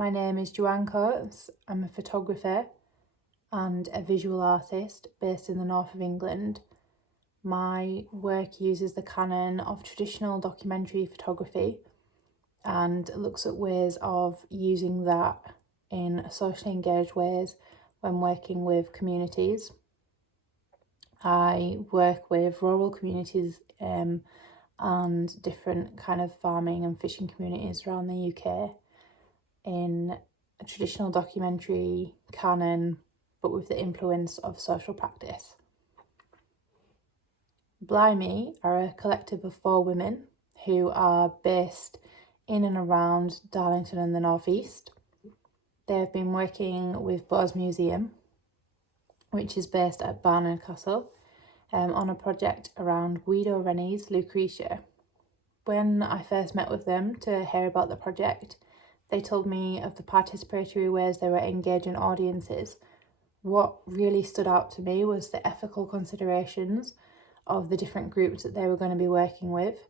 My name is Joanne Coates. I'm a photographer and a visual artist based in the north of England. My work uses the canon of traditional documentary photography and looks at ways of using that in socially engaged ways when working with communities. I work with rural communities and different kind of farming and fishing communities around the UK in a traditional documentary canon, but with the influence of social practice. Blimey are a collective of 4 women who are based in and around Darlington and the North East. They have been working with Bowes Museum, which is based at Barnard Castle, on a project around Guido Reni's Lucretia. When I first met with them to hear about the project, they told me of the participatory ways they were engaging audiences. What really stood out to me was the ethical considerations of the different groups that they were going to be working with.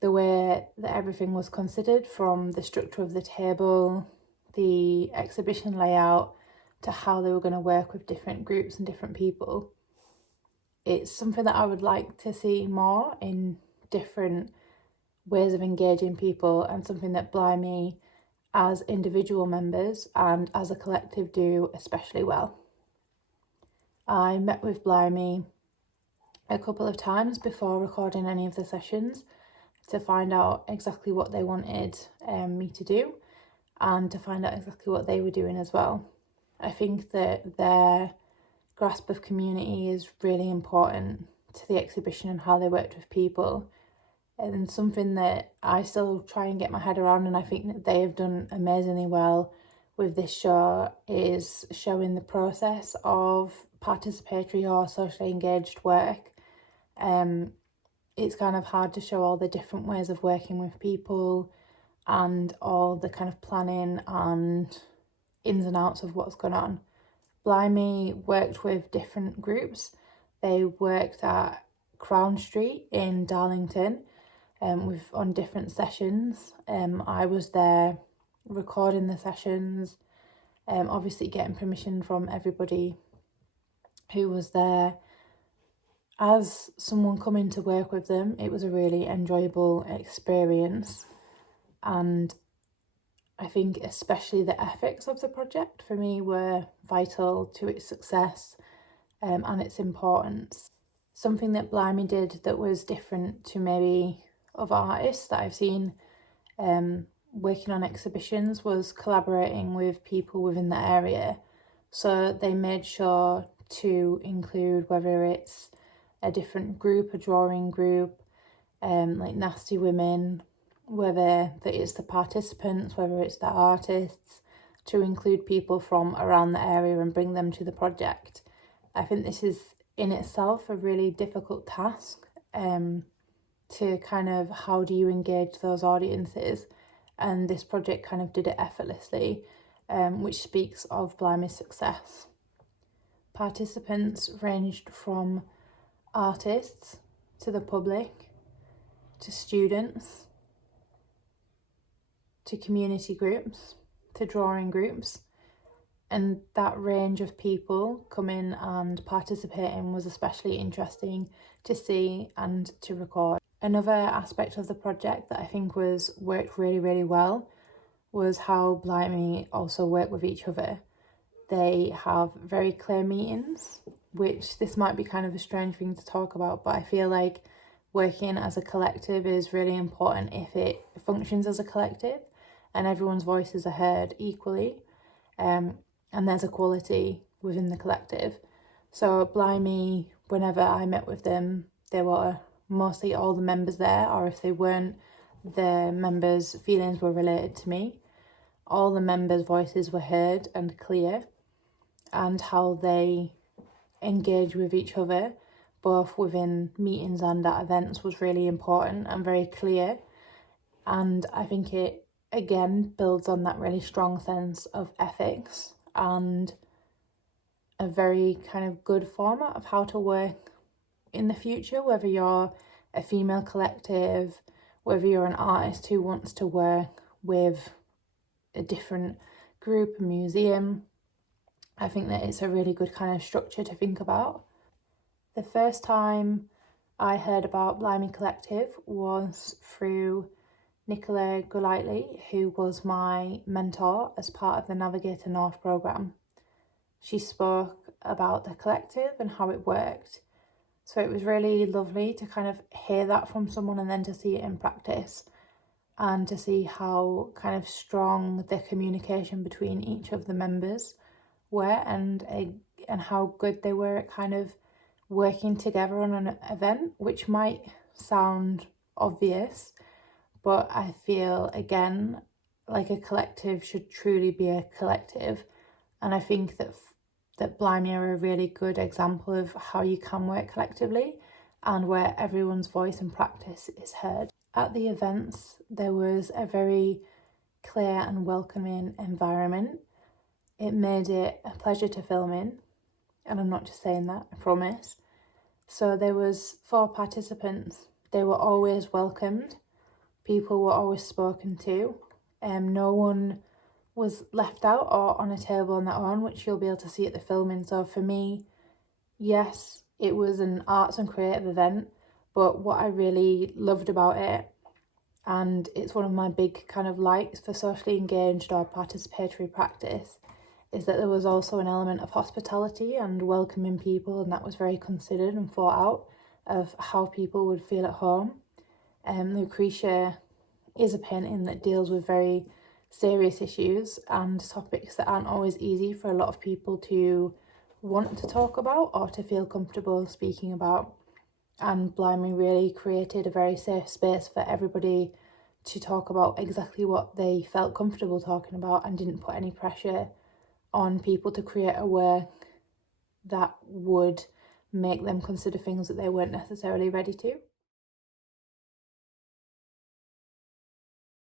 The way that everything was considered, from the structure of the table, the exhibition layout, to how they were going to work with different groups and different people. It's something that I would like to see more in different ways of engaging people, and something that Blimey as individual members and as a collective do especially well. I met with Blimey a couple of times before recording any of the sessions to find out exactly what they wanted me to do, and to find out exactly what they were doing as well. I think that their grasp of community is really important to the exhibition and how they worked with people, and something that I still try and get my head around, and I think that they have done amazingly well with this show, is showing the process of participatory or socially engaged work. It's kind of hard to show all the different ways of working with people and all the kind of planning and ins and outs of what's going on. Blimey worked with different groups. They worked at Crown Street in Darlington on different sessions. I was there recording the sessions, obviously getting permission from everybody who was there. As someone coming to work with them, it was a really enjoyable experience, and I think especially the ethics of the project for me were vital to its success and its importance. Something that Blimey did that was different to maybe other artists that I've seen working on exhibitions was collaborating with people within the area. So they made sure to include, whether it's a different group, a drawing group, like Nasty Women, whether that it's the participants, whether it's the artists, to include people from around the area and bring them to the project. I think this is in itself a really difficult task, to kind of, how do you engage those audiences? And this project kind of did it effortlessly, which speaks of Blimey's success. Participants ranged from artists to the public, to students, to community groups, to drawing groups, and that range of people coming and participating was especially interesting to see and to record. Another aspect of the project that I think worked really, really well was how Blimey also work with each other. They have very clear meetings, which this might be kind of a strange thing to talk about, but I feel like working as a collective is really important if it functions as a collective and everyone's voices are heard equally, and there's equality within the collective. So Blimey, whenever I met with them, they were mostly all the members there, or if they weren't, the members' feelings were related to me. All the members' voices were heard and clear, and how they engage with each other, both within meetings and at events, was really important and very clear. And I think it, again, builds on that really strong sense of ethics and a very kind of good format of how to work in the future, whether you're a female collective, whether you're an artist who wants to work with a different group, a museum. I think that it's a really good kind of structure to think about. The first time I heard about Blimey Collective was through Nicola Golightly, who was my mentor as part of the Navigator North programme. She spoke about the collective and how it worked. So it was really lovely to kind of hear that from someone and then to see it in practice and to see how kind of strong the communication between each of the members were and how good they were at kind of working together on an event, which might sound obvious, but I feel, again, like a collective should truly be a collective. And I think that Blimey are a really good example of how you can work collectively and where everyone's voice and practice is heard. At the events, there was a very clear and welcoming environment. It made it a pleasure to film in, and I'm not just saying that, I promise. So there was 4 participants. They were always welcomed. People were always spoken to. No one was left out or on a table on their own, which you'll be able to see at the filming. So for me, yes, it was an arts and creative event, but what I really loved about it, and it's one of my big kind of likes for socially engaged or participatory practice, is that there was also an element of hospitality and welcoming people, and that was very considered and thought out of how people would feel at home. Lucretia is a painting that deals with very serious issues and topics that aren't always easy for a lot of people to want to talk about or to feel comfortable speaking about. And Blimey really created a very safe space for everybody to talk about exactly what they felt comfortable talking about and didn't put any pressure on people to create a work that would make them consider things that they weren't necessarily ready to.